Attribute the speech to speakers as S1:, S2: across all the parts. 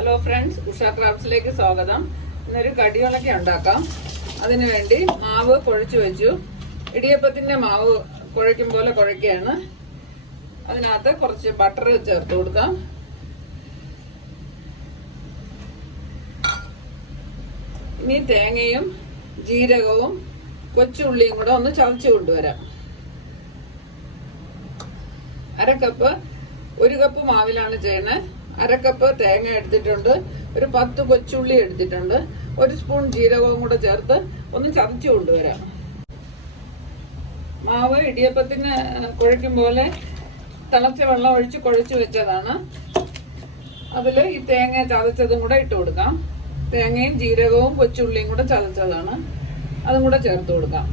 S1: Hello friends Usha ക്രാഫ്റ്റ്സിലേക്ക് സ്വാഗതം. ഇന്നൊരു കടികളൊക്കെ ഉണ്ടാക്കാം. അതിനു വേണ്ടി മാവ് കുഴച്ചു വെച്ചു. ഇടിയപ്പത്തിന്റെ മാവ് കുഴയ്ക്കും പോലെ കുഴയ്ക്കുകയാണ്. അതിനകത്ത് കുറച്ച് ബട്ടർ ചേർത്ത് കൊടുക്കാം. ഇനി തേങ്ങയും ജീരകവും കൊച്ചുള്ളിയും കൂടെ ഒന്ന് ചതച്ച് കൊണ്ടുവരാം. അര കപ്പ് ഒരു കപ്പ് മാവിലാണ് ചെയ്യണത് അര കപ്പ് തേങ്ങ എടുത്തിട്ടുണ്ട് ഒരു പത്ത് കൊച്ചുള്ളി എടുത്തിട്ടുണ്ട് ഒരു സ്പൂൺ ജീരകവും കൂടെ ചേർത്ത് ഒന്ന് ചതച്ച് കൊണ്ടുവരാം. മാവ് ഇടിയപ്പത്തിന് കുഴയ്ക്കും പോലെ തിളച്ച വെള്ളം ഒഴിച്ച് കുഴച്ച് വെച്ചതാണ്. അതിൽ ഈ തേങ്ങ ചതച്ചതും കൂടെ ഇട്ട് കൊടുക്കാം. തേങ്ങയും ജീരകവും കൊച്ചുള്ളിയും കൂടെ ചതച്ചതാണ്. അതും കൂടെ ചേർത്ത് കൊടുക്കാം.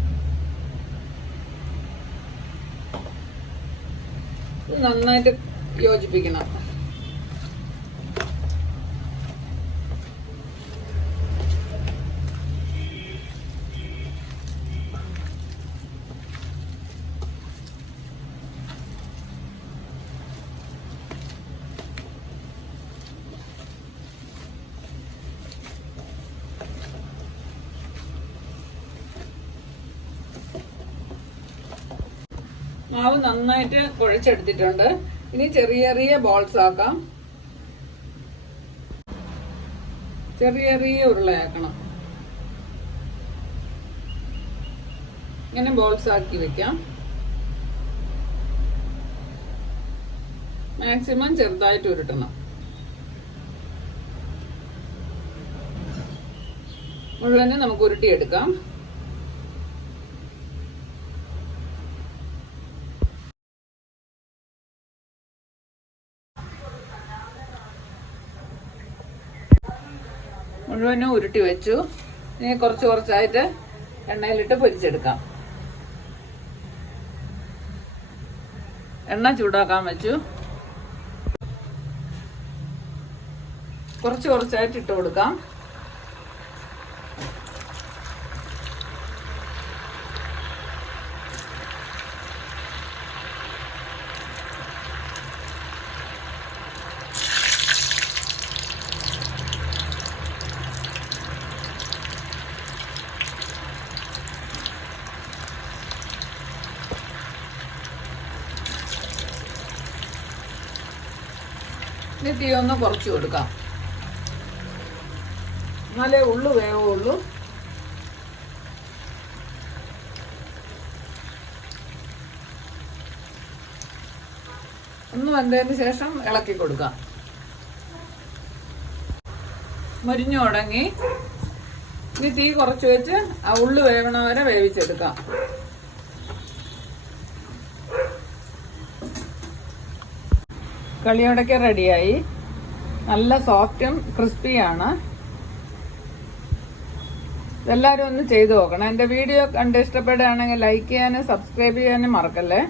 S1: നന്നായിട്ട് യോജിപ്പിക്കണം. മാവ് നന്നായിട്ട് കുഴച്ചെടുത്തിട്ടുണ്ട്. ഇനി ചെറിയ ചെറിയ ബോൾസ് ആക്കാം. ചെറിയ ചെറിയ ഉരുളയാക്കണം. ഇങ്ങനെ ബോൾസ് ആക്കി വെക്കാം. മാക്സിമം ചെറുതായിട്ട് ഉരുട്ടണം. മുഴുവനും നമുക്ക് ഉരുട്ടിയെടുക്കാം. മുഴുവനും ഉരുട്ടി വെച്ചു. ഇനി കുറച്ച് കുറച്ചായിട്ട് എണ്ണയിലിട്ട് പൊരിച്ചെടുക്കാം. എണ്ണ ചൂടാക്കാൻ വെച്ചു. കുറച്ച് കുറച്ചായിട്ട് ഇട്ട് കൊടുക്കാം. ഇനി തീ ഒന്ന് കുറച്ച് കൊടുക്കാം. എന്നാലേ ഉള്ളു വേവുള്ളൂ ഒന്ന് വന്നതിന് ശേഷം ഇളക്കി കൊടുക്കാം. മുരിഞ്ഞു തുടങ്ങി. ഇനി തീ കുറച്ച് വെച്ച് ആ ഉള്ളു വേവണ വരെ വേവിച്ചെടുക്കാം. കളിയോടൊക്കെ റെഡിയായി. നല്ല സോഫ്റ്റും ക്രിസ്പിയാണ് ഇതെല്ലാവരും ഒന്ന് ചെയ്തു നോക്കണം. എന്റെ വീഡിയോ കണ്ട് ഇഷ്ടപ്പെടുകയാണെങ്കിൽ ലൈക്ക് ചെയ്യാനും സബ്സ്ക്രൈബ് ചെയ്യാനും മറക്കല്ലേ?